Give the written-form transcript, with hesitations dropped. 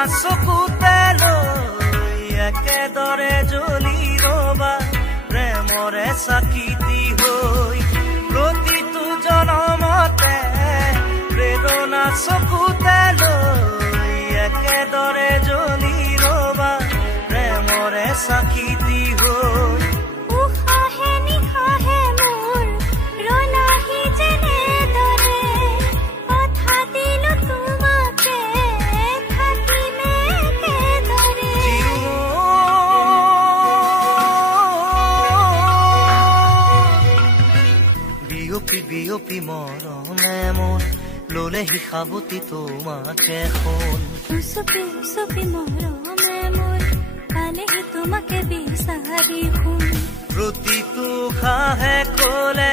চকুতে লৈ একেদৰে জ্বলি ৰবা প্ৰেমৰে চাকিতি হৈ প্ৰতিটো জনমতে প্ৰেৰণা চকুতে লৈ একেদৰে জ্বলি ৰবা প্ৰেমৰে চাকিতি হৈ বিয়পি মৰমে মোৰ ললে হিসাবতি তোমাকে শুন চুপি মৰমে মোৰ পালেহি তোমাকে বিচাৰি শুন প্ৰতিটো খাহে কলে